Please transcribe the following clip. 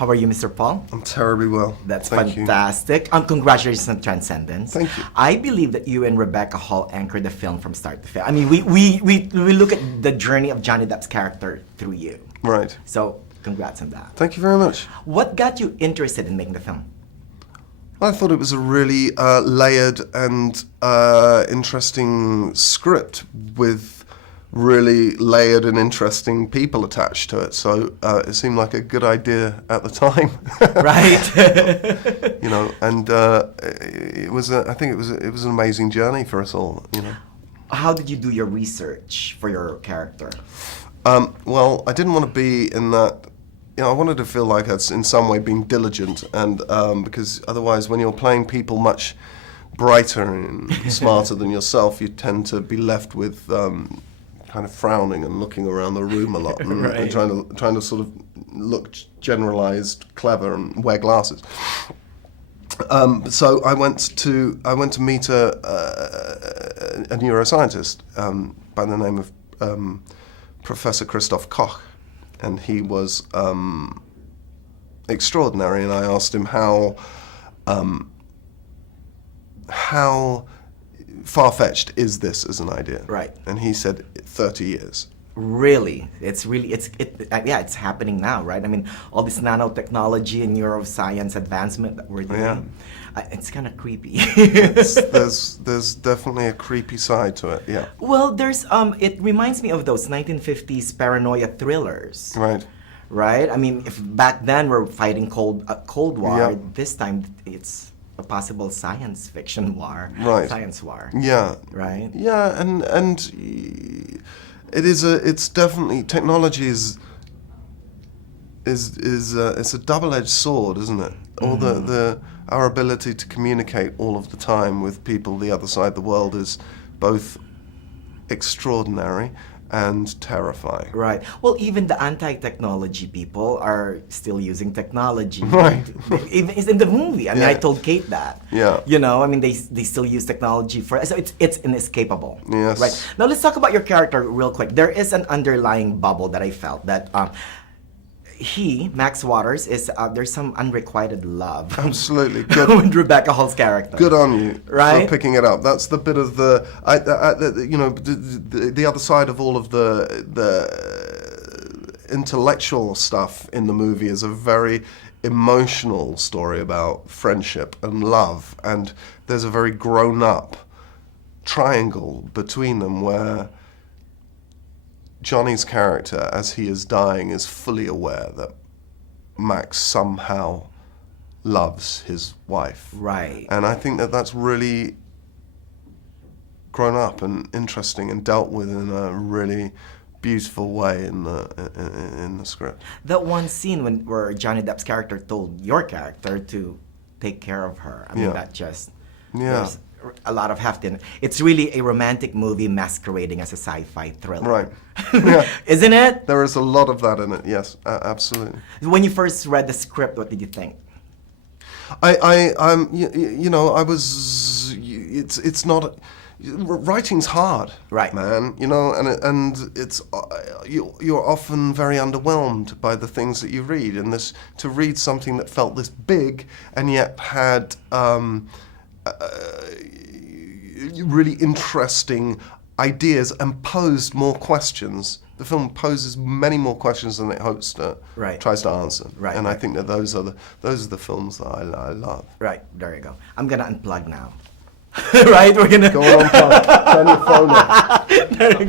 How are you, Mr. Paul? I'm terribly well. That's Thank fantastic. Congratulations on Transcendence. Thank you. I believe that you and Rebecca Hall anchored the film from start to finish. I mean, we look at the journey of Johnny Depp's character through you. Right. So, congrats on that. Thank you very much. What got you interested in making the film? I thought it was a really layered and interesting script with really layered and interesting people attached to it. So it seemed like a good idea at the time. Right. You know, and it was. I think it was an amazing journey for us all. You know. How did you do your research for your character? Well, I didn't want to be in that. You know, I wanted to feel like I'd in some way being diligent, and because otherwise, when you're playing people much brighter and smarter than yourself, you tend to be left with kind of frowning and looking around the room a lot, and, right. and trying to sort of look generalized, clever, and wear glasses. So I went to meet a neuroscientist by the name of Professor Christoph Koch. And he was extraordinary, and I asked him how far-fetched is this as an idea? Right. And he said 30 years. Really, it's it's happening now, right? I mean, all this nanotechnology and neuroscience advancement that we're doing. Yeah. It's kind of creepy. There's definitely a creepy side to it. Yeah. Well, there's it reminds me of those 1950s paranoia thrillers. Right. Right? I mean, if back then we're fighting Cold War, Yeah. this time it's a possible science fiction war. Right. Science war. Yeah. Right? Yeah, and it's definitely, technology is it's a double-edged sword, isn't it? All our ability to communicate all of the time with people the other side of the world is both extraordinary and terrifying. Right. Well, even the anti-technology people are still using technology. Right. Even it's in the movie. I mean, Yeah. I told Kate that. Yeah. You know, I mean, they still use technology for, so it's inescapable. Yes. Right. Now let's talk about your character real quick. There is an underlying bubble that I felt that Max Waters, is there's some unrequited love. Absolutely. Good. with Rebecca Hall's character. Good on you Right? for picking it up. That's the bit of the other side of all of the intellectual stuff in the movie is a very emotional story about friendship and love, and there's a very grown-up triangle between them where Johnny's character, as he is dying, is fully aware that Max somehow loves his wife. Right. And I think that that's really grown up and interesting and dealt with in a really beautiful way in the script. That one scene where Johnny Depp's character told your character to take care of her. I mean, Yeah. that just... Yeah. There's a lot of heft in it. It's really a romantic movie masquerading as a sci-fi thriller. Right. Yeah. Isn't it? There is a lot of that in it, yes, absolutely. When you first read the script, what did you think? It's not, writing's hard, Right. man, you know, and it's, you're often very underwhelmed by the things that you read, and to read something that felt this big and yet had really interesting ideas and posed more questions. The film poses many more questions than it hopes to, Right. tries to answer. Right, And I right. think that those are the films that I love. Right, there you go. I'm gonna unplug now. Right, we're gonna... Go on, Paul. Turn your phone off. There you go.